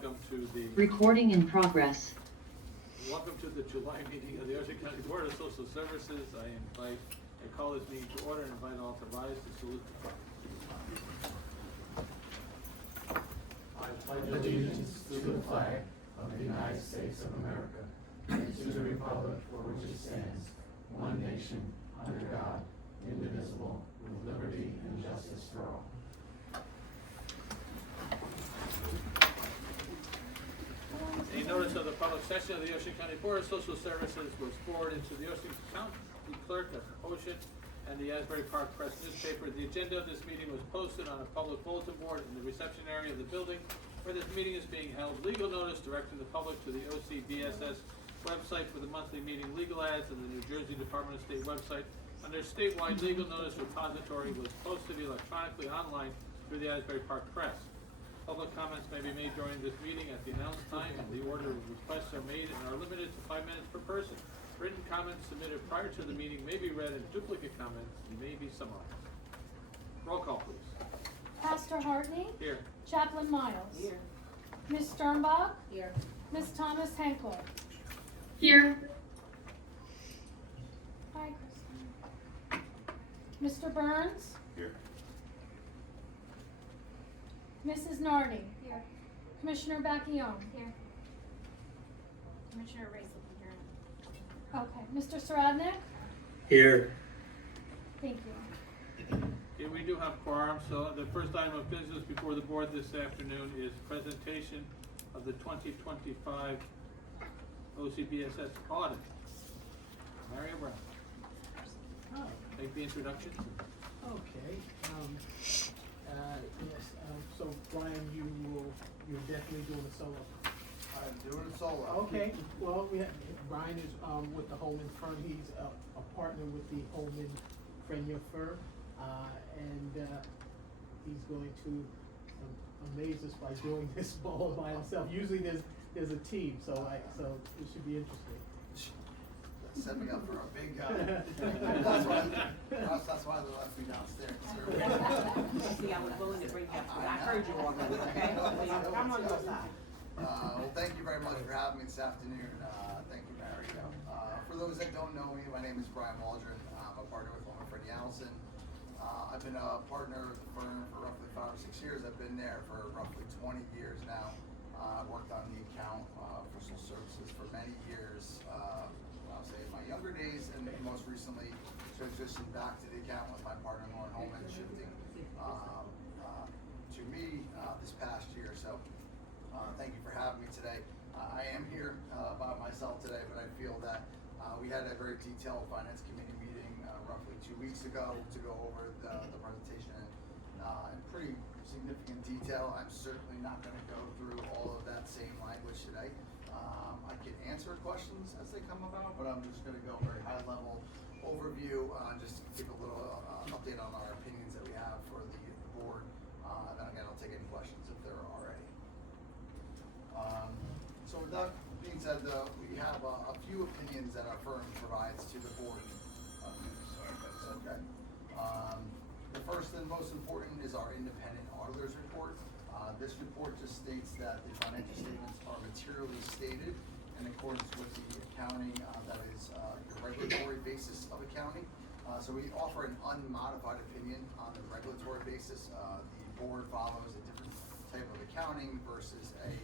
Welcome to the Recording in progress. July meeting of the Ocean County Board of Social Services. I call this meeting to order and invite all to rise to salute the flag. I pledge allegiance to the flag of the United States of America and to the republic for which it stands, one nation, under God, indivisible, with liberty and justice for all. A notice of the public session of the Ocean County Board of Social Services was forwarded to the Ocean County Clerk of Ocean and the Asbury Park Press newspaper. The agenda of this meeting was posted on a public bulletin board in the reception area of the building where this meeting is being held. Legal notice directing the public to the OCBSS website for the monthly meeting legal ads and the New Jersey Department of State website under statewide legal notice repository was posted electronically online through the Asbury Park Press. Public comments may be made during this meeting at the announced time, and the order of requests are made and are limited to 5 minutes per person. Written comments submitted prior to the meeting may be read, and duplicate comments may be summarized. Roll call, please. Pastor Hartney. Here. Chaplain Miles. Here. Ms. Sternbach. Here. Ms. Thomas Henkel. Here. Hi, Kristen. Mr. Burns. Here. Mrs. Nardi. Here. Commissioner Bacchione. Here. Commissioner Race will be here. Okay. Mr. Saradnik. Here. Thank you. Here we do have quorum, so the first item of business before the board this afternoon is presentation of the 2025 OCBSS audit. Mario Brown. Oh, Make the introduction. okay. Yes, so Brian, you're definitely doing a solo. I'm doing it solo. Okay, well, Brian is, with the Holman firm, he's a partner with the Holman Frenier firm, and, he's going to amaze us by doing this all by himself. Usually there's a team, so it should be interesting. Set me up for a big, that's why they left me downstairs. See, I was willing to bring that, but I heard you already, okay? I'm on your side. Well, thank you very much for having me this afternoon. Thank you, Mario. For those that don't know me, my name is Brian Waldron. I'm a partner with Holman Freddie Allison. I've been a partner with the firm for roughly 5 or 6 years. I've been there for roughly 20 years now. I worked on the account for social services for many years. I'll say in my younger days, and most recently transitioned back to the account with my partner Lauren Holman, shifting to me this past year. So thank you for having me today. I am here by myself today, but I feel that we had a very detailed finance committee meeting roughly 2 weeks ago to go over the presentation in pretty significant detail. I'm certainly not going to go through all of that same language today. I can answer questions as they come about, but I'm just going to go very high level overview, just give a little update on our opinions that we have for the board. And then again, I'll take any questions if there are any. So with that being said, we have a few opinions that our firm provides to the board. Sorry, that's okay. The first and most important is our independent auditor's report. This report just states that the financial statements are materially stated in accordance with the accounting that is your regulatory basis of accounting. So we offer an unmodified opinion on the regulatory basis. The board follows a different type of accounting versus a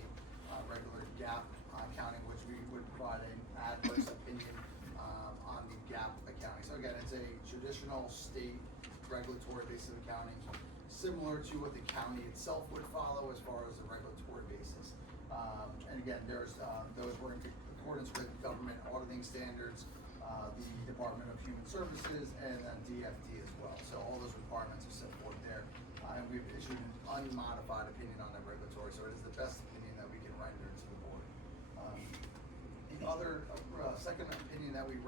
regular GAAP accounting, which we would provide an adverse opinion on the GAAP accounting. So again, it's a traditional state regulatory basis of accounting, similar to what the county itself would follow as far as the regulatory basis. And again, there's those were in accordance with government auditing standards, the Department of Human Services, and then DFD as well. So all those requirements are set forth there. And we've issued an unmodified opinion on the regulatory, so it is the best opinion that we can render to the board. The other second opinion that we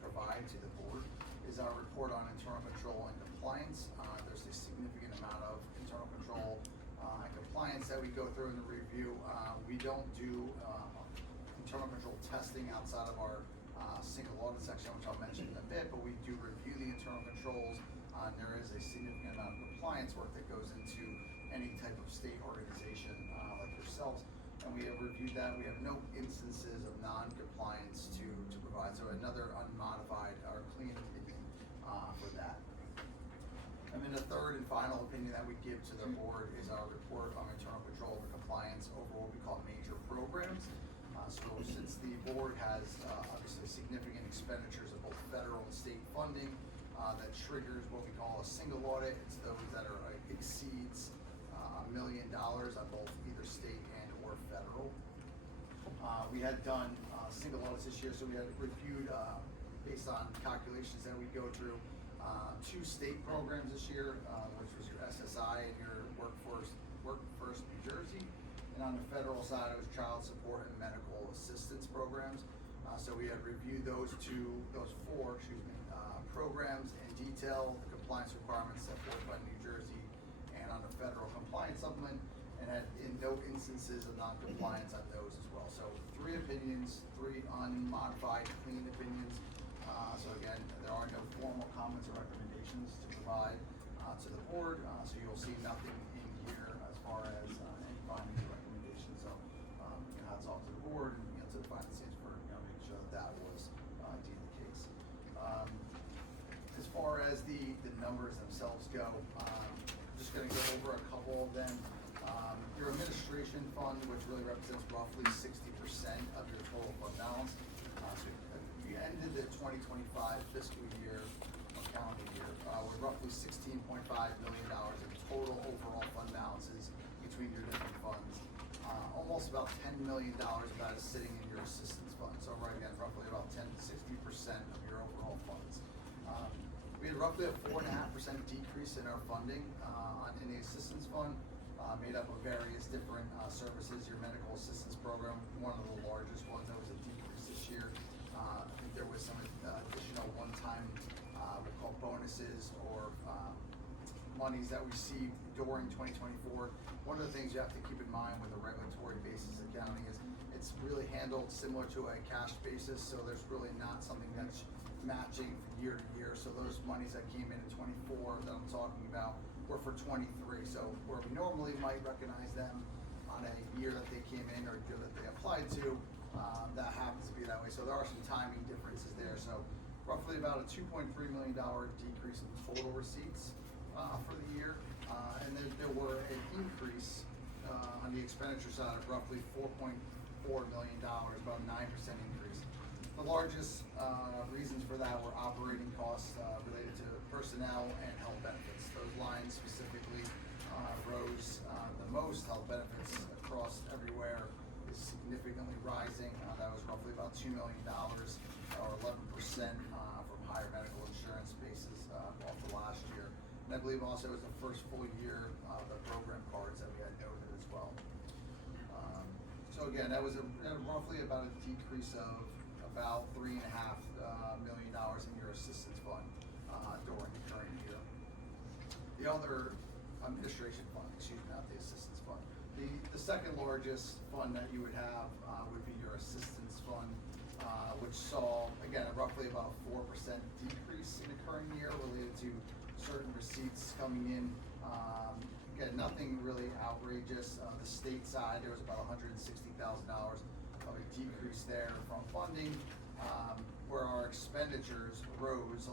provide to the board is our report on internal control and compliance. There's a significant amount of internal control and compliance that we go through in the review. We don't do internal control testing outside of our single audit section, which I'll mention in a bit, but we do review the internal controls. There is a significant amount of compliance work that goes into any type of state organization like yourselves and we have reviewed that. We have no instances of non-compliance to provide, so another unmodified or clean opinion for that. And then the third and final opinion that we give to the board is our report on internal control of compliance over what we call major programs. So since the board has obviously significant expenditures of both federal and state funding that triggers what we call a single audit, it's those that are exceeds $1 million on both either state and or federal. We had done single audits this year, so we had reviewed based on calculations that we go through 2 state programs this year, which was your SSI and your Workforce New Jersey. And on the federal side, it was child support and medical assistance programs. So we had reviewed those 4 programs in detail, the compliance requirements set forth by New Jersey and on the federal compliance supplement, and had in no instances of non-compliance on those as well. So 3 opinions, 3 unmodified, clean opinions. So again, there are no formal comments or recommendations to provide to the board. So you'll see nothing in here as far as any findings or recommendations. So hats off to the board and to the finance teams for making sure that was indeed the case. As far as the numbers themselves go, I'm just going to go over a couple of them. Your administration fund, which really represents roughly 60% of your total fund balance. So we ended the 2025 fiscal year, or calendar year, with roughly $16.5 million in total overall fund balances between your different funds. Almost about $10 million of that is sitting in your assistance fund. So right again, roughly about 10 to 60% of your overall funds. We had roughly a 4.5% decrease in our funding in the assistance fund, made up of various different services. Your medical assistance program, one of the largest ones, that was a decrease this year. I think there was some additional one-time, we'll call bonuses or monies that we received during 2024. One of the things you have to keep in mind with a regulatory basis accounting is it's really handled similar to a cash basis, so there's really not something that's matching from year to year. So those monies that came in 24 that I'm talking about were for 23. So where we normally might recognize them on a year that they came in or year that they applied to, that happens to be that way. So there are some timing differences there. So roughly about a $2.3 million decrease in total receipts for the year. And then there were an increase on the expenditure side of roughly $4.4 million, about a 9% increase. The largest reasons for that were operating costs related to personnel and health benefits. Those lines specifically rose the most. Health benefits across everywhere is significantly rising. That was roughly about $2 million or 11% from higher medical insurance basis off the last year. And I believe also it was the first full year of the program cards that we had noted as well. So again, that was roughly about a decrease of about $3.5 million in your assistance fund during the current year. The other administration fund, not the assistance fund. The second largest fund that you would have would be your assistance fund, which saw, again, roughly about a 4% decrease in the current year related to certain receipts coming in. Again, nothing really outrageous. The state side, there was about $160,000 of a decrease there from funding, where our expenditures rose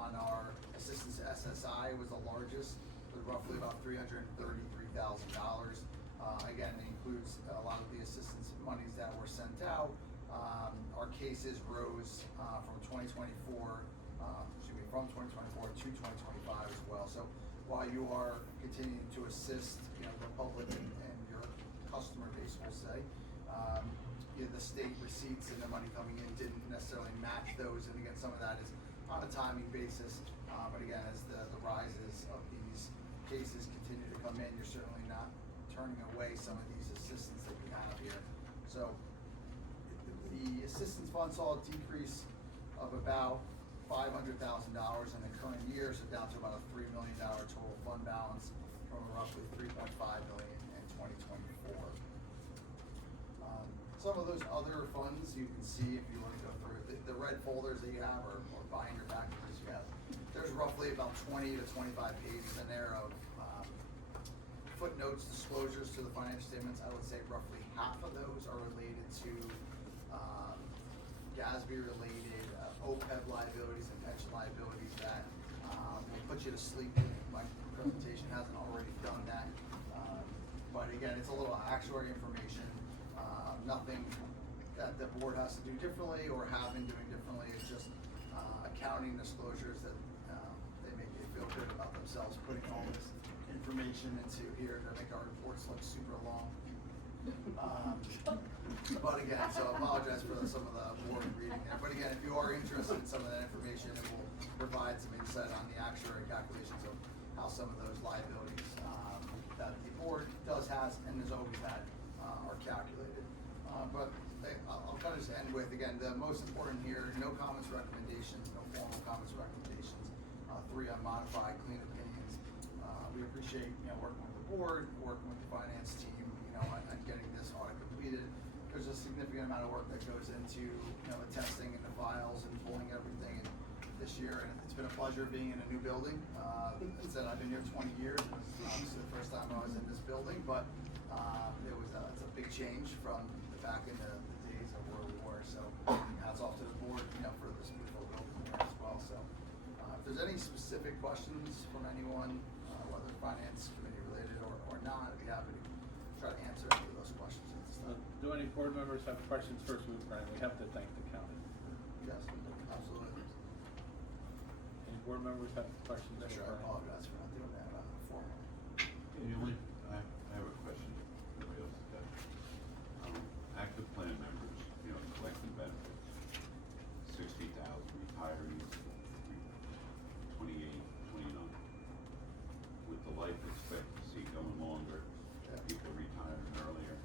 on our assistance to SSI was the largest, with roughly about $333,000. Again, it includes a lot of the assistance monies that were sent out. Our cases rose from 2024 to 2025 as well. So while you are continuing to assist, the public and your customer base, will say, the state receipts and the money coming in didn't necessarily match those, and again, some of that is on a timing basis. But again, as the rises of these cases continue to come in, you're certainly not turning away some of these assistance that you have here. So the assistance fund saw a decrease of about $500,000 in the current year, so down to about a $3 million total fund balance from a roughly $3.5 million in 2024. Some of those other funds you can see if you want to go through the red folders that you have or binder packages you have. There's roughly about 20 to 25 pages in there of footnotes, disclosures to the financial statements, I would say roughly half of those are related to, GASB-related, OPEB liabilities and pension liabilities that, will put you to sleep if my presentation hasn't already done that. But again, it's a little actuary information, nothing that the board has to do differently or have been doing differently. It's just, accounting disclosures that, they make you feel good about themselves, putting all this information into here to make our reports look super long. But again, so I apologize for some of the boring reading there. But again, if you are interested in some of that information, it will provide some insight on the actuary calculations of how some of those liabilities, that the board has and has always had, are calculated. But I'll kind of just end with, again, the most important here, no comments, recommendations, no formal comments, recommendations, 3 unmodified, clean opinions. We appreciate, working with the board, working with the finance team, and getting this audit completed. There's a significant amount of work that goes into, the testing and the files and pulling everything in this year, and it's been a pleasure being in a new building. As I said, I've been here 20 years. It was obviously the first time I was in this building, but it's a big change from back in the days of where we were. So hats off to the board, for this beautiful building here as well. So if there's any specific questions from anyone, whether finance committee related or not, I'd be happy to try to answer any of those questions at this time. Do any board members have questions first, Brian? We have to thank the county. Yes, absolutely. Any board members have questions? Sure, I for Brian? apologize for not doing that formally. I have a question. Nobody else has got it. Active plan members, collecting benefits, 60,000 retirees, 28, 29. With the life expectancy going longer, people retiring earlier,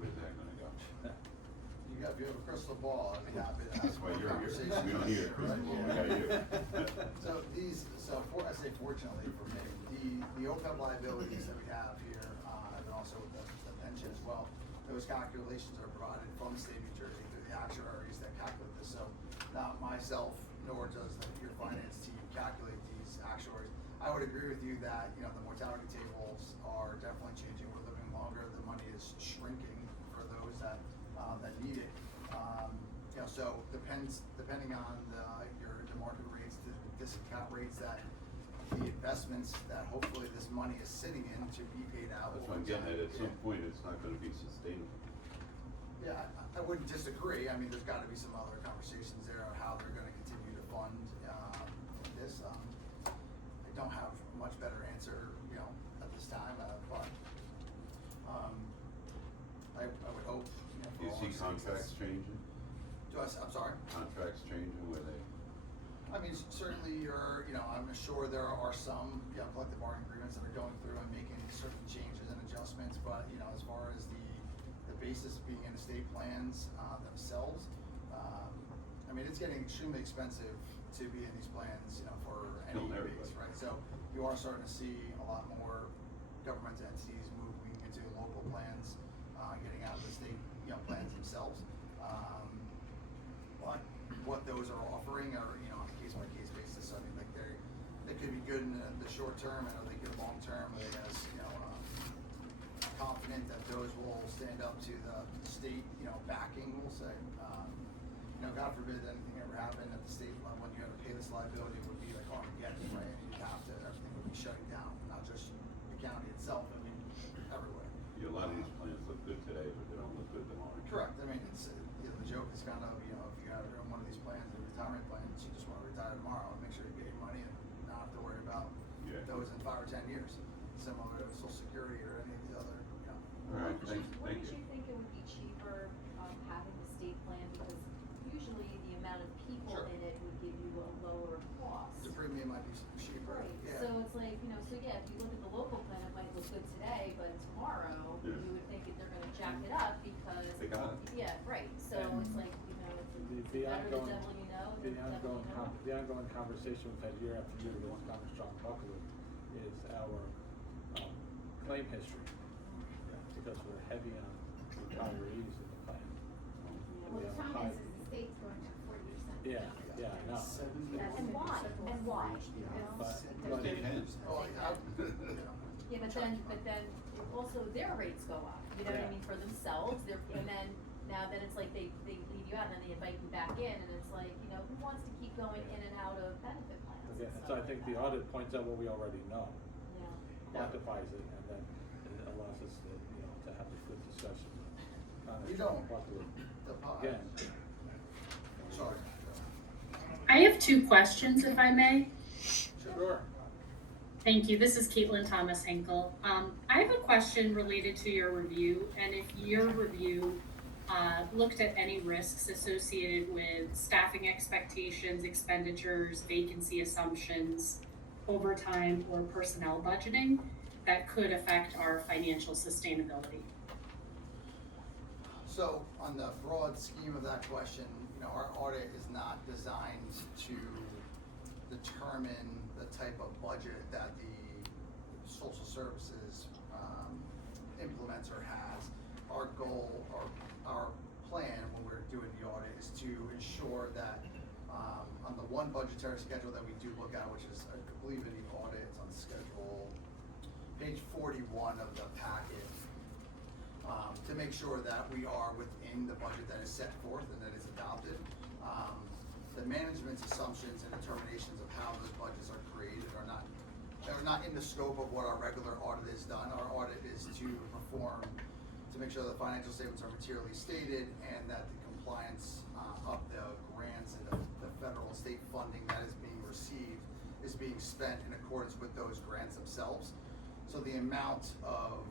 where's that gonna go? If you have a crystal ball, I'd be happy to have That's why more you're here. conversation. We don't need a crystal ball, we got you. I say fortunately for me, the OPEB liabilities that we have here, and also with the pension as well, those calculations are provided from the state of New Jersey through the actuaries that calculate this. So not myself, nor does your finance team calculate these actuaries. I would agree with you that, the mortality tables are definitely changing. We're living longer. The money is shrinking for those that need it. So depending on the market rates, the discount rates that the investments that hopefully this money is sitting in to be paid out. That's what I'm getting at some point, it's not gonna be sustainable. Yeah, I wouldn't disagree. I mean, there's gotta be some other conversations there on how they're gonna continue to fund, this. I don't have a much better answer, at this time, but, I would hope, Do you see contracts changing? I'm sorry? Contracts changing where they, I mean, certainly I'm sure there are some, collective bargaining agreements that are going through and making certain changes and adjustments, but, as far as the basis being in estate plans, themselves, I mean, it's getting extremely expensive to be in these plans, for any base, right? So you are starting to see a lot more government entities moving into local plans, getting out of the state, plans themselves. But what those are offering are, on a case by case basis. I mean, like they could be good in the short term, and they good long term. But as confident that those will stand up to the state, backing, we'll say. God forbid anything ever happened at the state level when you have to pay this liability, it would be like Armageddon, right? And you'd have to, everything would be shutting down, not just the county itself. I mean, everywhere. a lot of these plans look good today, but they don't look good tomorrow. Correct. I mean, it's the joke is kind of, if you have one of these plans, the retirement plans, you just want to retire tomorrow and make sure you get your money and not have to worry about those in 5 or 10 years, similar to Social Security or any of these other. All right, thank you. Wouldn't you think it would be cheaper having the state plan, because usually the amount of people Sure. in it would give you a lower cost. The premium might be cheaper. Right, Yeah. so it's like, if you look at the local plan, it might look good today, but tomorrow, Yeah. you would think that they're gonna jack it up because. They got it. Yeah, right, so And it's like, it's The better the ongoing, devil you know than the devil you know. the ongoing conversation we've had year after year with Congress John Buckley is our claim history. Because we're heavy on retirees in the plan. Yeah, We well, have the a problem high- is the state's going at 40%. Yeah, I know. And why, you know? But- They can. Oh, yeah. Yeah, but but then also their rates go up, you know what I Yeah. mean, for themselves, and then now then it's like they leave you out and then they invite you back in, and it's like, you know, who wants to keep going in and out of benefit plans and Again, stuff so I like think the that. audit points out what we already know, Yeah. quantifies it, and then it allows us to, you know, to have a good discussion. Kind of You try to don't- buckle it The po- again. Sorry. I have two questions, if I may. Sure. Thank you. This is Caitlin Thomas Henkel. I have a question related to your review, and if your review looked at any risks associated with staffing expectations, expenditures, vacancy assumptions, overtime, or personnel budgeting that could affect our financial sustainability. So on the broad scheme of that question, you know, our audit is not designed to determine the type of budget that the social services implements or has. Our goal or our plan when we're doing the audit is to ensure that on the one budgetary schedule that we do look at, which is I believe in the audit, it's on schedule page 41 of the packet, to make sure that we are within the budget that is set forth and that is adopted. The management's assumptions and determinations of how those budgets are created are not in the scope of what our regular audit is done. Our audit is to perform, to make sure the financial statements are materially stated and that the compliance of the grants and the federal and state funding that is being received is being spent in accordance with those grants themselves. So the amount of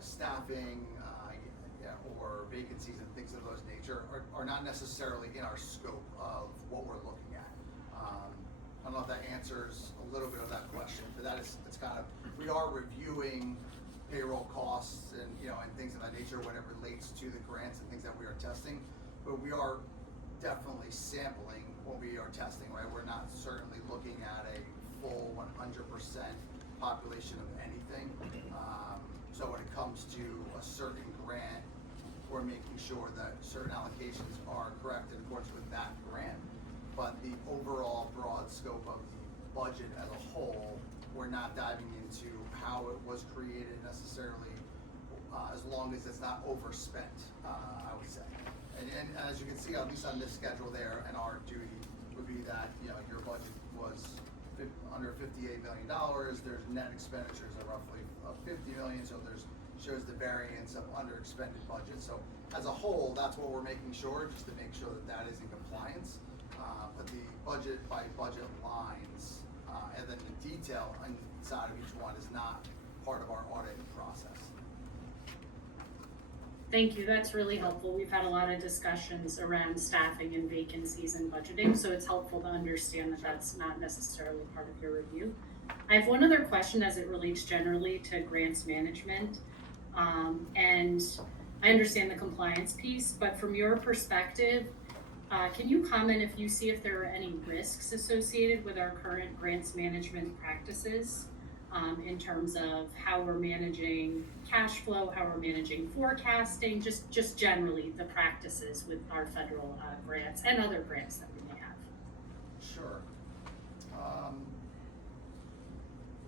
staffing or vacancies and things of those nature are not necessarily in our scope of what we're looking at. I don't know if that answers a little bit of that question, but it's kind of, we are reviewing payroll costs and and things of that nature when it relates to the grants and things that we are testing, but we are definitely sampling what we are testing, right? We're not certainly looking at a full 100% population of anything. So when it comes to a certain grant, we're making sure that certain allocations are correct in accordance with that grant. But the overall broad scope of the budget as a whole, we're not diving into how it was created necessarily, as long as it's not overspent, I would say. And as you can see, at least on this schedule there, and our duty would be that, your budget was under $58 million, there's net expenditures of roughly $50 million, so shows the variance of under expended budget. So as a whole, that's what we're making sure, just to make sure that is in compliance. But the budget by budget lines, and then the detail inside of each one is not part of our audit process. Thank you, that's really helpful. We've had a lot of discussions around staffing and vacancies and budgeting, so it's helpful to understand that that's not necessarily part of your review. I have one other question as it relates generally to grants management. And I understand the compliance piece, but from your perspective, can you comment if you see if there are any risks associated with our current grants management practices? In terms of how we're managing cash flow, how we're managing forecasting, just generally the practices with our federal grants and other grants that we may have. Sure.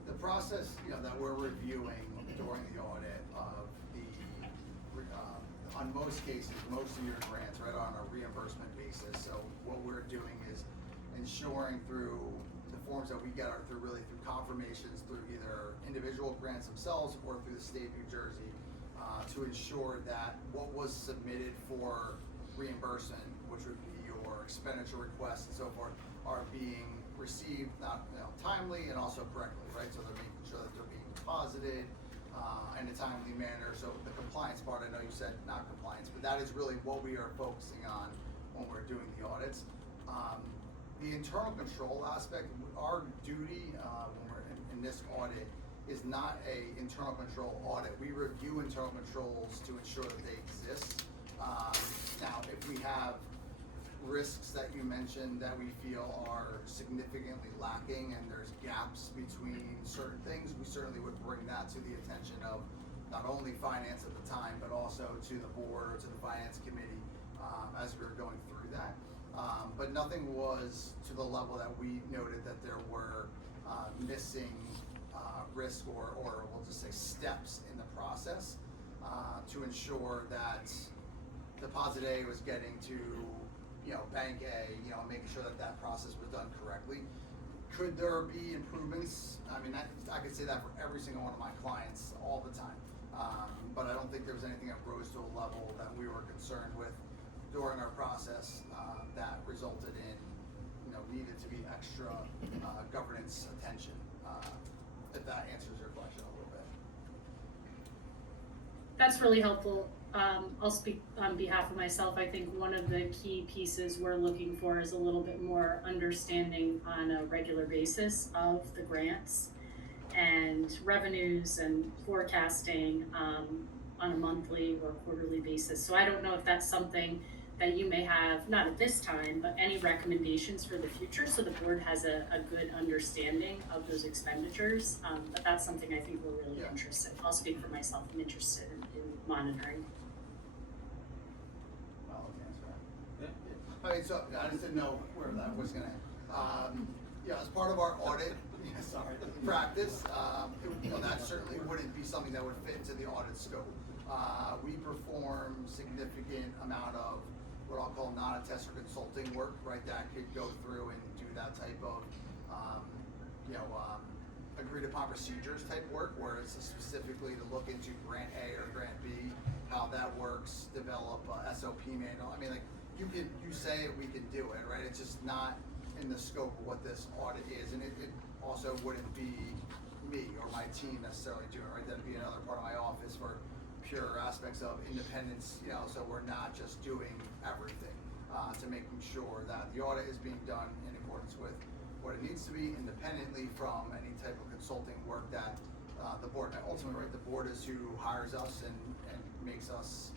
The process that we're reviewing during the audit of on most cases, most of your grants are on a reimbursement basis. So what we're doing is ensuring through the forms that we get are through confirmations through either individual grants themselves or through the state of New Jersey, to ensure that what was submitted for reimbursement, which would be your expenditure requests and so forth, are being received timely and also correctly, right? So they're making sure that they're being deposited in a timely manner. So the compliance part, I know you said not compliance, but that is really what we are focusing on when we're doing the audits. The internal control aspect, our duty when we're in this audit is not a internal control audit. We review internal controls to ensure that they exist. Now, if we have risks that you mentioned that we feel are significantly lacking and there's gaps between certain things, we certainly would bring that to the attention of not only finance at the time, but also to the board or to the finance committee as we were going through that. But nothing was to the level that we noted that there were missing risk or we'll just say steps in the process to ensure that deposit A was getting to, bank A, making sure that that process was done correctly. Could there be improvements? I mean, I could say that for every single one of my clients all the time. But I don't think there was anything that rose to a level that we were concerned with during our process that resulted in, needed to be extra governance attention. If that answers your question a little bit. That's really helpful. I'll speak on behalf of myself. I think one of the key pieces we're looking for is a little bit more understanding on a regular basis of the grants and revenues and forecasting on a monthly or quarterly basis. So I don't know if that's something that you may have, not at this time, but any recommendations for the future so the board has a good understanding of those expenditures. But that's something I think we're really interested. I'll speak for myself. I'm interested in monitoring. I'll answer that. Yeah. I mean, so I just didn't know where that was gonna. As part of our audit, practice, that certainly wouldn't be something that would fit into the audit scope. We perform significant amount of what I'll call non-attest or consulting work, right? That could go through and do that type of, agreed upon procedures type work, where it's specifically to look into grant A or grant B, how that works, develop a SOP manual. I mean, like, you say it, we can do it, right? It's just not in the scope of what this audit is, and it also wouldn't be me or my team necessarily doing it, right? That'd be another part of my office for pure aspects of independence, so we're not just doing everything, to making sure that the audit is being done in accordance with what it needs to be, independently from any type of consulting work that the board, ultimately, right, the board is who hires us and makes us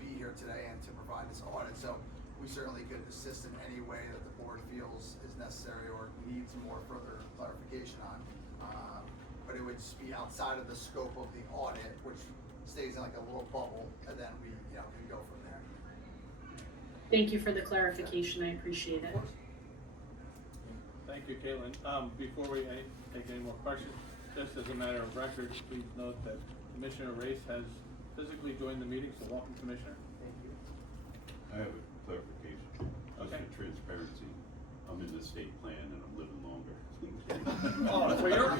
be here today and to provide this audit. So we certainly could assist in any way that the board feels is necessary or needs more further clarification on. But it would just be outside of the scope of the audit, which stays in like a little bubble, and then we go from there. Thank you for the clarification. I appreciate it. Thank you, Caitlin. Before we take any more questions, just as a matter of record, please note that Commissioner Race has physically joined the meeting, so welcome, Commissioner. Thank you. I have a clarification. Just Okay. for transparency, I'm in the state plan and I'm living longer. Oh, so you're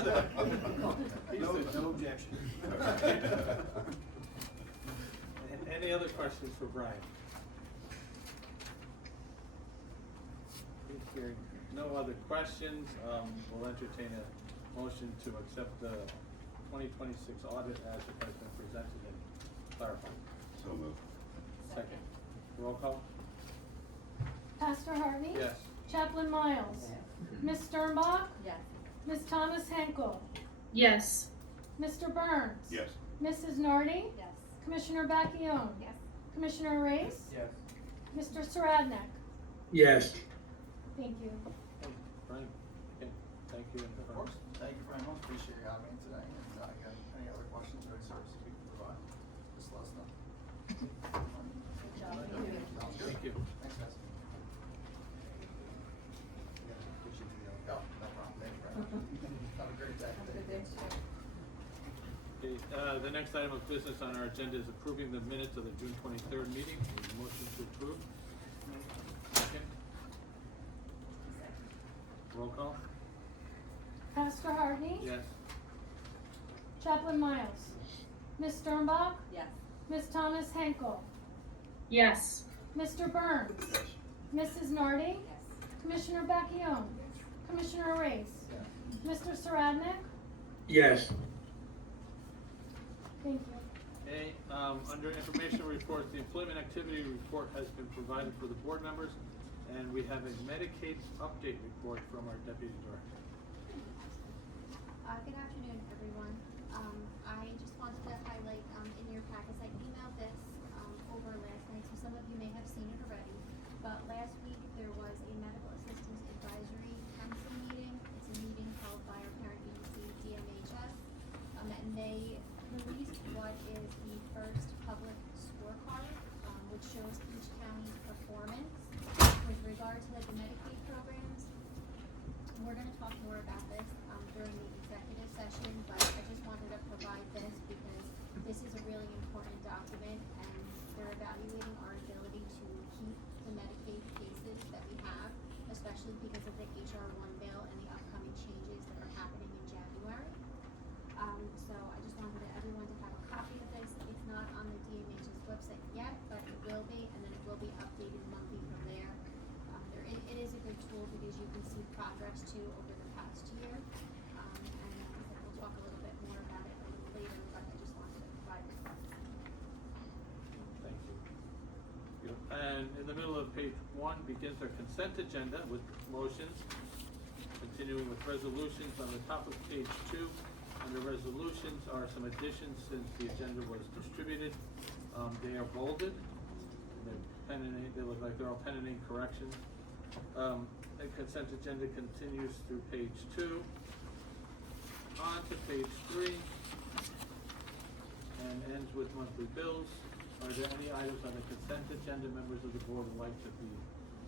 the. No objection. Any other questions for Brian? Hearing no other questions, we'll entertain a motion to accept the 2026 audit as it has been presented and clarified. So moved. Second. Roll call? Pastor Harvey? Yes. Chaplain Miles? Ms. Sternbach? Yes. Ms. Thomas Henkel? Yes. Mr. Burns? Yes. Mrs. Nardi? Yes. Commissioner Bacchione? Yes. Commissioner Race? Yes. Mr. Saradnik? Yes. Thank you. Brian? Okay. Thank you. Of course. Thank you very much. Appreciate you having me today. And again, any other questions or any services we can provide, just let us know. Good job. Thank you. Sounds good. Thank you. Thanks, guys. Oh, no problem. Thank you very much. Have a great day. Okay, the next item of business on our agenda is approving the minutes of the June 23rd meeting. Motion to approve. Second. Roll call? Pastor Harvey? Yes. Chaplain Miles? Ms. Sternbach? Yes. Ms. Thomas Henkel? Yes. Mr. Burns? Mrs. Nardi? Yes. Commissioner Bacchione? Commissioner Race? Mr. Saradnik? Yes. Thank you. Okay, under information reports, the employment activity report has been provided for the board members, and we have a Medicaid update report from our deputy director. Good afternoon, everyone. I just wanted to highlight, in your packets, I emailed this, over last night, so some of you may have seen it already. But last week, there was a medical assistance advisory council meeting. It's a meeting held by our parent agency, DMHS. And they released what is the first public scorecard, which shows each county's performance with regard to the Medicaid programs. We're gonna talk more about this, during the executive session, but I just wanted to provide this because this is a really important document and they're evaluating our ability to keep the Medicaid cases that we have, especially because of the HR1 bill and the upcoming changes that are happening in January. So I just wanted everyone to have a copy of this. It's not on the DMH's website yet, but it will be, and then it will be updated monthly from there. It is a good tool because you can see progress too over the past year. And like I said, we'll talk a little bit more about it a little later, but I just wanted to provide this. Thank you. And in the middle of page 1 begins our consent agenda with motions. Continuing with resolutions on the top of page 2. Under resolutions are some additions since the agenda was distributed. They are bolded. They look like they're all pen and ink corrections. The consent agenda continues through page 2. On to page 3. And ends with monthly bills. Are there any items on the consent agenda members of the board would like to be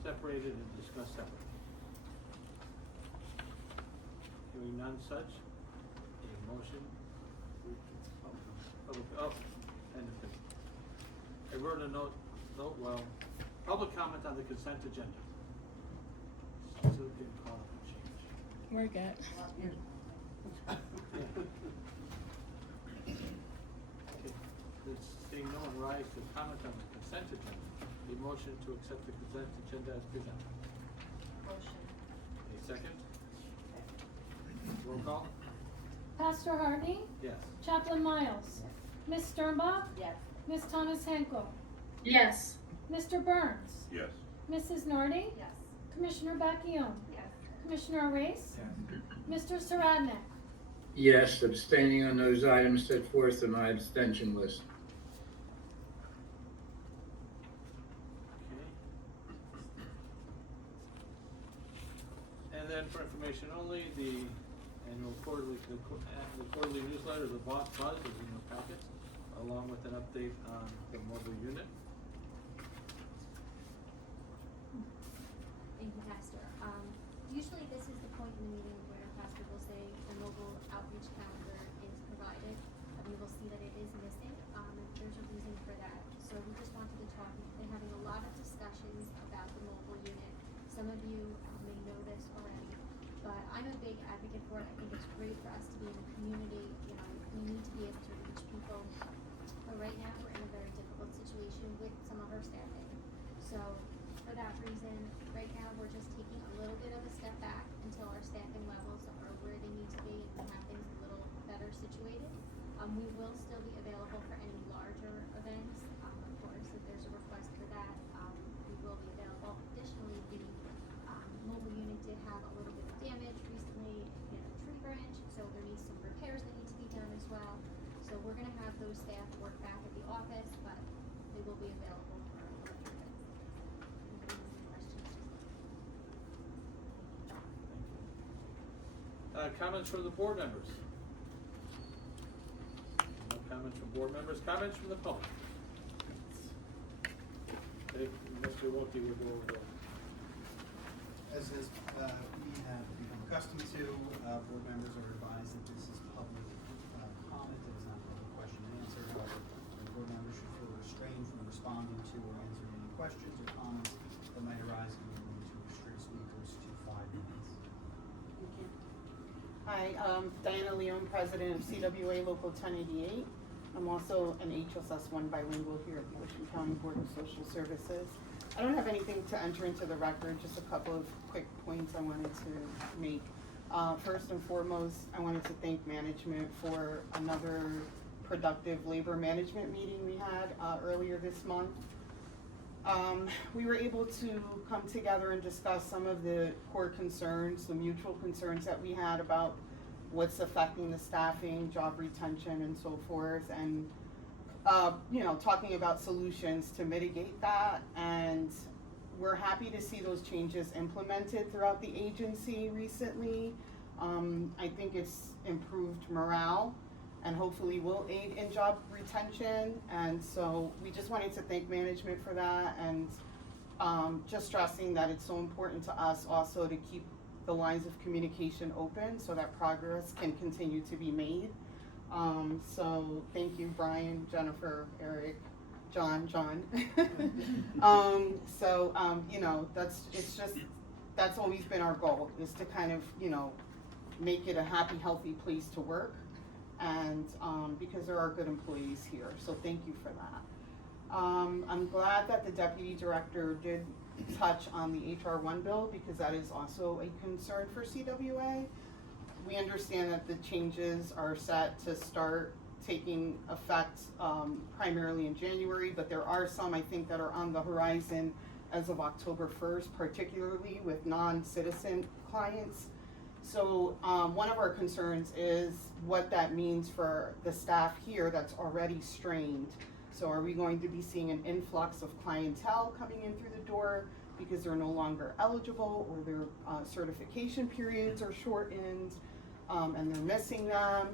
separated and discussed separately? Hearing none such, a motion. I wrote a note, public comment on the consent agenda. Still getting caught up in change. We're good. Okay, seeing no one rise to comment on the consent agenda, a motion to accept the consent agenda as presented. Motion. A second? Roll call? Pastor Hartney, Yes. Chaplain Miles, Miss Sternbach, Yes. Miss Thomas Henkel, Yes. Mr. Burns, Yes. Mrs. Nardi, Yes. Commissioner Bacchione, Yes. Commissioner Race, Mr. Saradnik. Yes, abstaining on those items set forth in my abstention list. Okay. And then for information only, the annual quarterly, the quarterly newsletter, the Boss Buzz, is in the packet, along with an update on the mobile unit. Thank you, Pastor. Usually this is the point in the meeting where Pastor will say the mobile outreach calendar is provided. We will see that it is missing, and there's a reason for that. So we just wanted to talk, been having a lot of discussions about the mobile unit. Some of you may know this already, but I'm a big advocate for it. I think it's great for us to be in the community. You know, we need to be able to reach people. But right now, we're in a very difficult situation with some of our staffing. So for that reason, right now, we're just taking a little bit of a step back until our staffing levels are where they need to be and we have things a little better situated. We will still be available for any larger events. Of course, if there's a request for that, we will be available. Additionally, the mobile unit did have a little bit of damage recently. It hit a tree branch, so there needs some repairs that need to be done as well. So we're gonna have those staff work back at the office, but they will be available for larger events. Anybody has any questions? Comments from the board members? No comments from board members. Comments from the public? Okay, Mr. Wilkie will go over. As we have become accustomed to, board members are advised that this is public comment, it is not public question and answer. However, board members should feel restrained from responding to or answering any questions or comments that might arise, and we're going to restrict speakers to 5 minutes. Hi, Diana Leon, President of CWA Local 1088. I'm also an HSS1 bilingual here at the Ocean County Board of Social Services. I don't have anything to enter into the record, just a couple of quick points I wanted to make. First and foremost, I wanted to thank management for another productive labor management meeting we had earlier this month. We were able to come together and discuss some of the core concerns, the mutual concerns that we had about what's affecting the staffing, job retention, and so forth, and talking about solutions to mitigate that. And we're happy to see those changes implemented throughout the agency recently. I think it's improved morale and hopefully will aid in job retention. And so we just wanted to thank management for that, and just stressing that it's so important to us also to keep the lines of communication open so that progress can continue to be made. So thank you, Brian, Jennifer, Eric, John. You know, that's always been our goal, is to kind of, you know, make it a happy, healthy place to work. And, because there are good employees here, so thank you for that. I'm glad that the deputy director did touch on the HR1 bill, because that is also a concern for CWA. We understand that the changes are set to start taking effect primarily in January, but there are some, I think, that are on the horizon as of October 1st, particularly with non-citizen clients. So one of our concerns is what that means for the staff here that's already strained. So are we going to be seeing an influx of clientele coming in through the door because they're no longer eligible, or their certification periods are shortened, and they're missing them?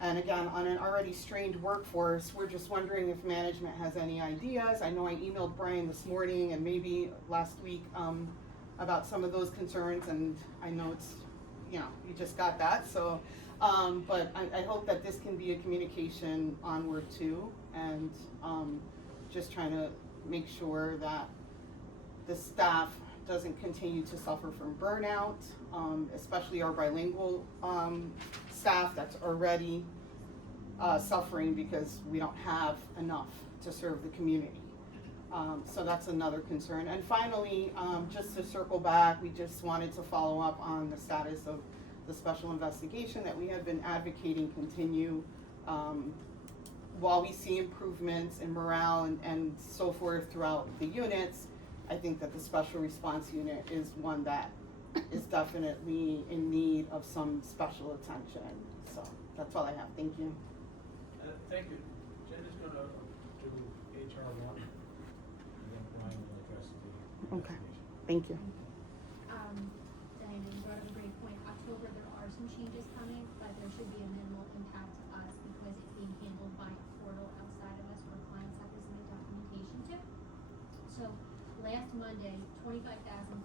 And again, on an already strained workforce, we're just wondering if management has any ideas. I know I emailed Brian this morning and maybe last week about some of those concerns, and I know it's, you know, you just got that, so, but I hope that this can be a communication onward too, and just trying to make sure that the staff doesn't continue to suffer from burnout, especially our bilingual staff that's already suffering because we don't have enough to serve the community. So that's another concern. And finally, just to circle back, we just wanted to follow up on the status of the special investigation that we have been advocating continue. While we see improvements in morale and so forth throughout the units, I think that the special response unit is one that is definitely in need of some special attention. So that's all I have. Thank you. Thank you. Jen is gonna do HR1, and then Brian will address the Okay. Thank you. Diana, you brought up a great point. October, there are some changes coming, but there should be a minimal impact to us because it's being handled by a portal outside of us where clients have to submit documentation to. So last Monday, 25,000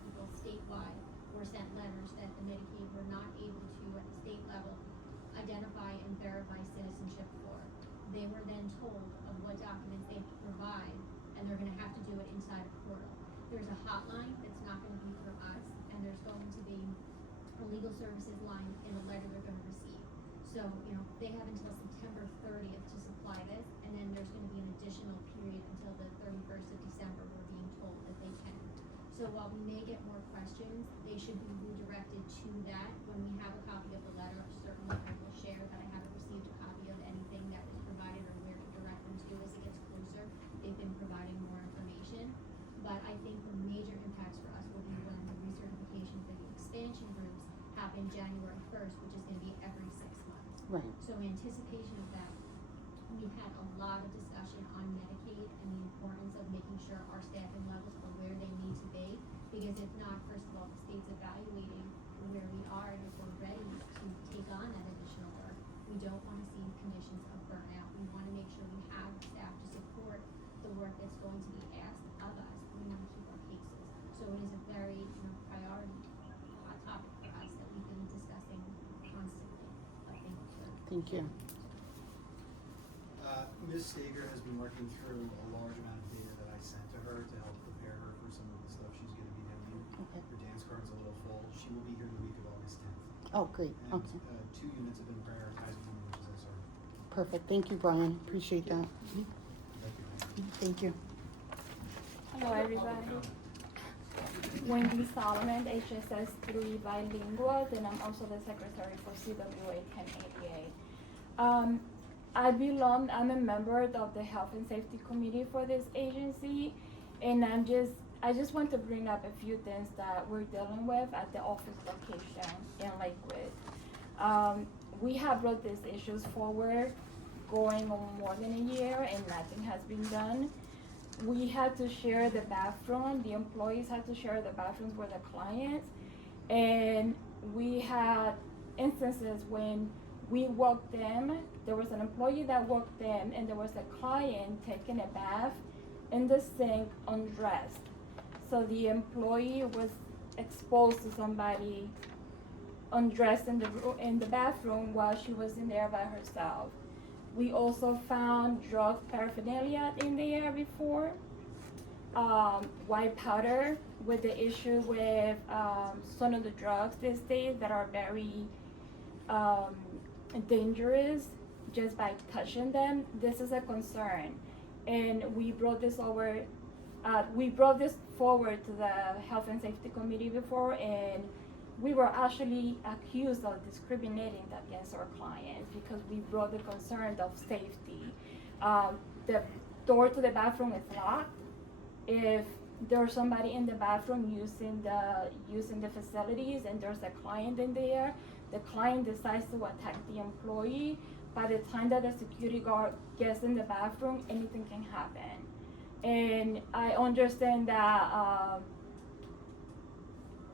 people statewide were sent letters that the Medicaid were not able to, at the state level, identify and verify citizenship for. They were then told of what documents they have to provide, and they're gonna have to do it inside a portal. There's a hotline that's not gonna be for us, and there's going to be a legal services line in the letter they're gonna receive. So, you know, they have until September 30th to supply this, and then there's gonna be an additional period until the 31st of December, we're being told that they can. So while we may get more questions, they should be redirected to that. When we have a copy of the letter, certainly I will share that I haven't received a copy of anything that is provided or where to direct them to as it gets closer. They've been providing more information. But I think the major impacts for us will be when the recertification for the expansion groups happen January 1st, which is gonna be every 6 months. Right. So in anticipation of that, we've had a lot of discussion on Medicaid and the importance of making sure our staffing levels are where they need to be. Because if not, first of all, the state's evaluating where we are, and if we're ready to take on that additional work, we don't wanna see conditions of burnout. We wanna make sure we have staff to support the work that's going to be asked of us. We wanna keep our cases. So it is a very, you know, priority hot topic for us that we've been discussing constantly. But thank you. Thank you. Ms. Stager has been working through a large amount of data that I sent to her to help prepare her for some of the stuff she's gonna be doing. Okay. Her dance card's a little full. She will be here the week of August 10th. Oh, great. And, Okay. 2 units have been prioritized, one of which is SR. Perfect. Thank you, Brian. Appreciate that. Thank you. Hello, everybody. Wendy Solomon, HSS 3 bilingual, and I'm also the secretary for CWA 1088. I'm a member of the Health and Safety Committee for this agency, and I just want to bring up a few things that we're dealing with at the office location in Lakewood. We have brought these issues forward going on more than a year, and nothing has been done. We had to share the bathroom, the employees had to share the bathrooms with the clients, and we had instances when we walked them, there was an employee that walked them, and there was a client taking a bath in the sink undressed. So the employee was exposed to somebody undressed in the bathroom while she was in there by herself. We also found drug paraphernalia in there before. White powder with the issue with some of the drugs these days that are very dangerous just by touching them. This is a concern, and we brought this forward to the Health and Safety Committee before, and we were actually accused of discriminating against our clients because we brought the concern of safety. The door to the bathroom is locked. If there's somebody in the bathroom using the facilities and there's a client in there, the client decides to attack the employee. By the time that the security guard gets in the bathroom, anything can happen. And I understand that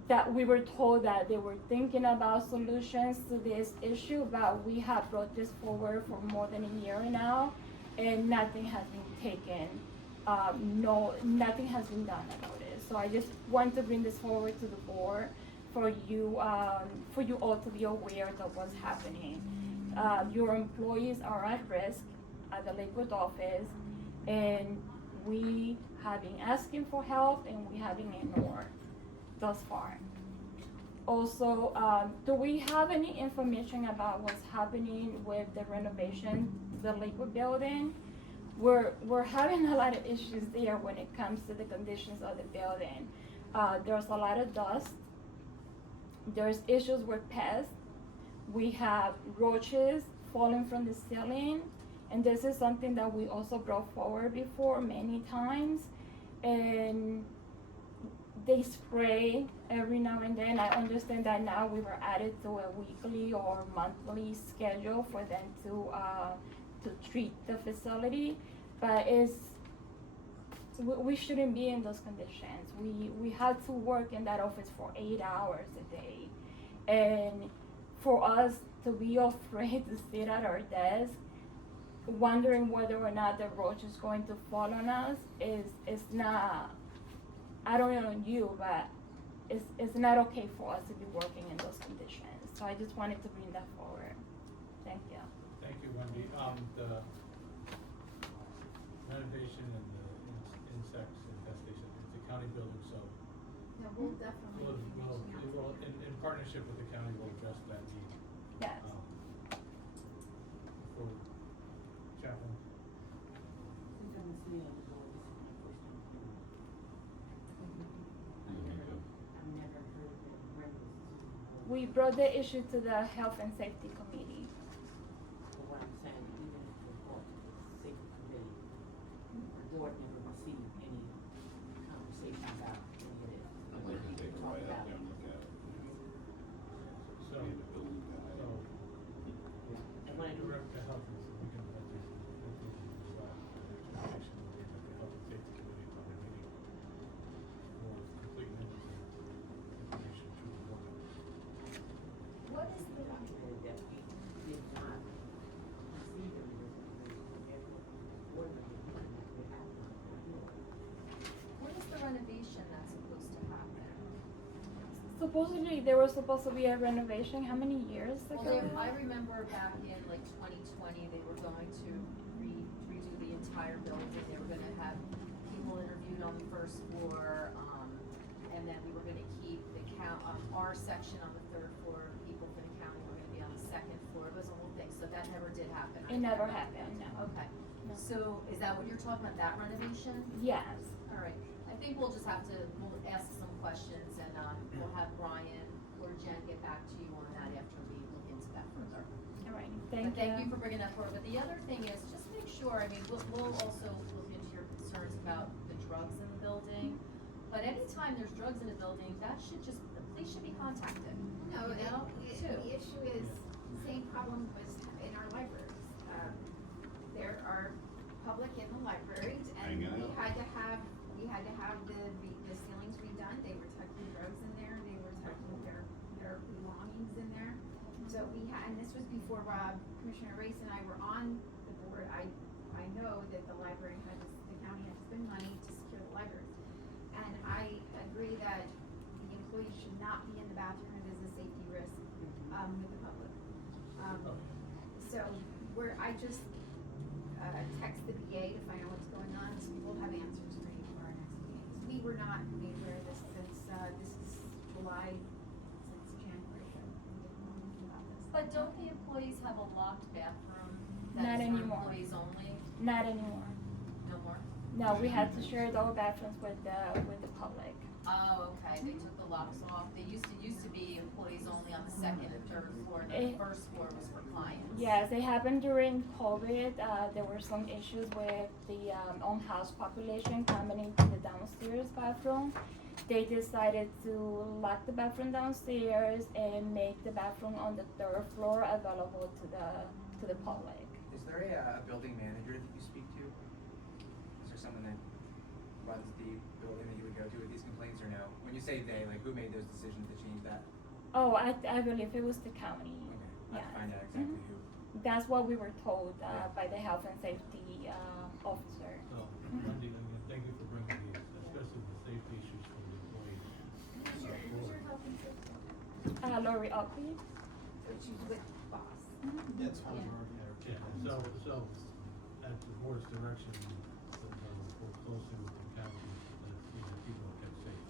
that we were told that they were thinking about solutions to this issue, but we have brought this forward for more than a year now, and nothing has been taken. Nothing has been done about it. So I just want to bring this forward to the board for you all to be aware of what's happening. Your employees are at risk at the Lakewood office, and we have been asking for help, and we have been ignored thus far. Also, do we have any information about what's happening with the renovation to the Lakewood building? We're having a lot of issues there when it comes to the conditions of the building. There's a lot of dust. There's issues with pests. We have roaches falling from the ceiling, and this is something that we also brought forward before many times. And they spray every now and then. I understand that now we were added to a weekly or monthly schedule for them to treat the facility, but we shouldn't be in those conditions. We had to work in that office for 8 hours a day, and for us to be afraid to sit at our desk, wondering whether or not the roach is going to fall on us is not. I don't know you, but it's not okay for us to be working in those conditions. So I just wanted to bring that forward. Thank you. Thank you, Wendy. The renovation and the insects infestation, it's a county building, so No, we'll definitely we'll, be reaching out to in partnership with the county, we'll address that need. Yes. For Chaplain. We brought the issue to the Health and Safety Committee. What I'm saying, even if it's brought to the safety committee, the board never received any conversation about any of this. I'd like to take a ride out there and look at it. So, Be the building guy. I want to direct the health, and we can let the health and safety committee on their meeting for complete minutes and information to the board. What is the That we did not receive any of this information from every board member, even if we had one. When is the renovation that's supposed to happen? Supposedly there was supposed to be a renovation. How many years Well, ago? I remember back in like 2020, they were going to redo the entire building. They were gonna have people interviewed on the first floor, and then we were gonna keep the our section on the third floor. People for the county were gonna be on the second floor. It was a whole thing, so that never did happen. It never happened, no. Okay, No. so is that what you're talking about, that renovation? Yes. All right, I think we'll just have to, we'll ask some questions, and we'll have Brian or Jen get back to you on that after we look into that further. All right. But thank you for bringing that forward. But the other thing is, just make sure, I mean, we'll also look into your concerns about the drugs in the building. But anytime there's drugs in a building, that should just, the police should be contacted. No, you know, too. the issue is, same problem was in our libraries. There are public in the libraries, and Hanging we out. had to have the ceilings redone. They were tucking drugs in there, they were tucking their belongings in there. So and this was before Commissioner Race and I were on the board. I know that the library the county had to spend money to secure the library. And I agree that the employees should not be in the bathroom, it is a safety risk. with the public. So I just, text the BA to find out what's going on, so we'll have answers for you for our next meetings. We were not made aware of this since, this is July, since January, so we didn't know anything about this. But don't the employees have a locked bathroom Not that is for anymore. employees only? Not anymore. No more? No, we had to share our bathrooms with the public. Oh, okay, they took the locks off. They used to be employees only on the second and third floor, and then the first floor was for clients. Yes, it happened during COVID. There were some issues with the on-house population coming into the downstairs bathroom. They decided to lock the bathroom downstairs and make the bathroom on the third floor available to the public. Is there a building manager that you speak to? Is there someone that runs the building that you would go to with these complaints, or no? When you say they, like, who made those decisions to change that? Oh, I believe it was the county. Okay, I have to Yes. find out exactly who. That's what we were told by the health and safety officer. So, Wendy, again, thank you for bringing these, especially the safety issues for the employees. Who's your health and safety? Lori Oakley. So she's with boss. That's one of Yeah. our, Yeah, so, at the board's direction, we'll work closely with the county, that people are kept safe.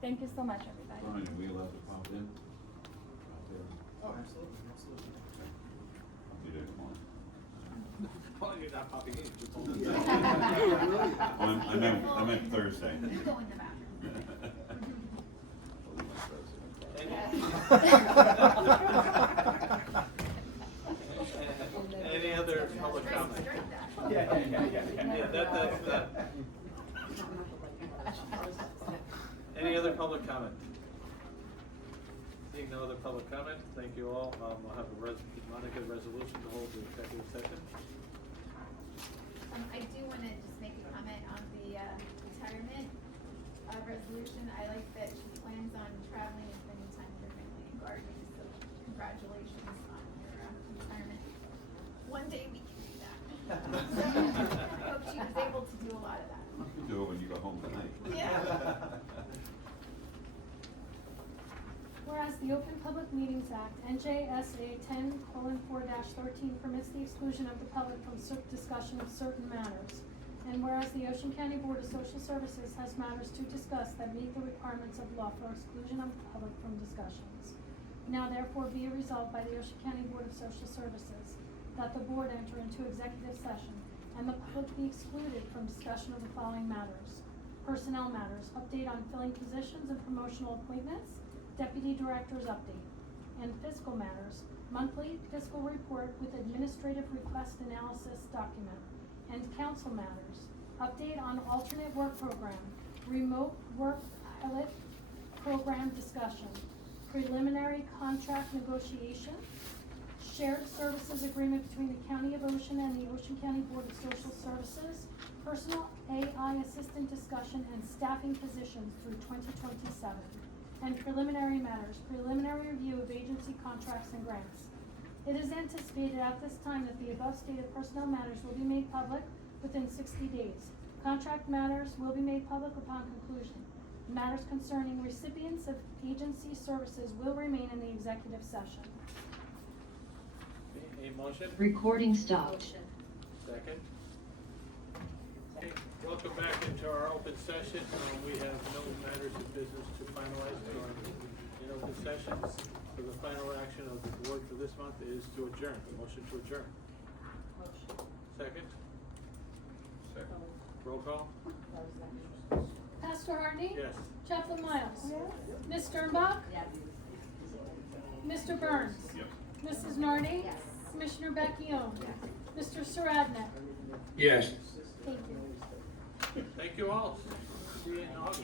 Thank you so much, everybody. Brian, are we allowed to pop in? Out there? oh, absolutely. I'll be there tomorrow. Well, you're not popping in, just Oh, I meant Thursday. You go in the bathroom. I'll leave my Thursday. Any other public comment? Yeah. Yeah, that. Any other public comment? Seeing no other public comment, thank you all. We'll have a Monica resolution to hold the executive session. I do wanna just make a comment on the, retirement, resolution. I like that she plans on traveling and spending time with her family and gardening, so congratulations on your, retirement. One day we can do that. I hope she was able to do a lot of that. You do it when you go home tonight. Yeah. Whereas the Open Public Meetings Act, NJSA 10:4-13 permits the exclusion of the public from discussion of certain matters. And whereas the Ocean County Board of Social Services has matters to discuss that meet the requirements of law for exclusion of the public from discussions. Now therefore be it resolved by the Ocean County Board of Social Services that the board enter into executive session and the public be excluded from discussion of the following matters. Personnel matters, update on filling positions and promotional appointments, Deputy Director's update, and fiscal matters, monthly fiscal report with administrative request analysis document, and council matters, update on alternate work program, remote work pilot program discussion, preliminary contract negotiation, shared services agreement between the County of Ocean and the Ocean County Board of Social Services, personal AI assistant discussion, and staffing positions through 2027. And preliminary matters, preliminary review of agency contracts and grants. It is anticipated at this time that the above stated personnel matters will be made public within 60 days. Contract matters will be made public upon conclusion. Matters concerning recipients of agency services will remain in the executive session. A motion? Recording stopped. Second. Okay, welcome back into our open session. We have no matters of business to finalize in open sessions. So the final action of the board for this month is to adjourn. Motion to adjourn. Motion. Second. Second. Roll call? Pastor Hartney? Yes. Chaplain Miles? Ms. Sternbach? Yes. Mr. Burns? Yes. Mrs. Nardi? Yes. Commissioner Beckione? Mr. Saradnik? Yes. Thank you. Thank you all. See you in August.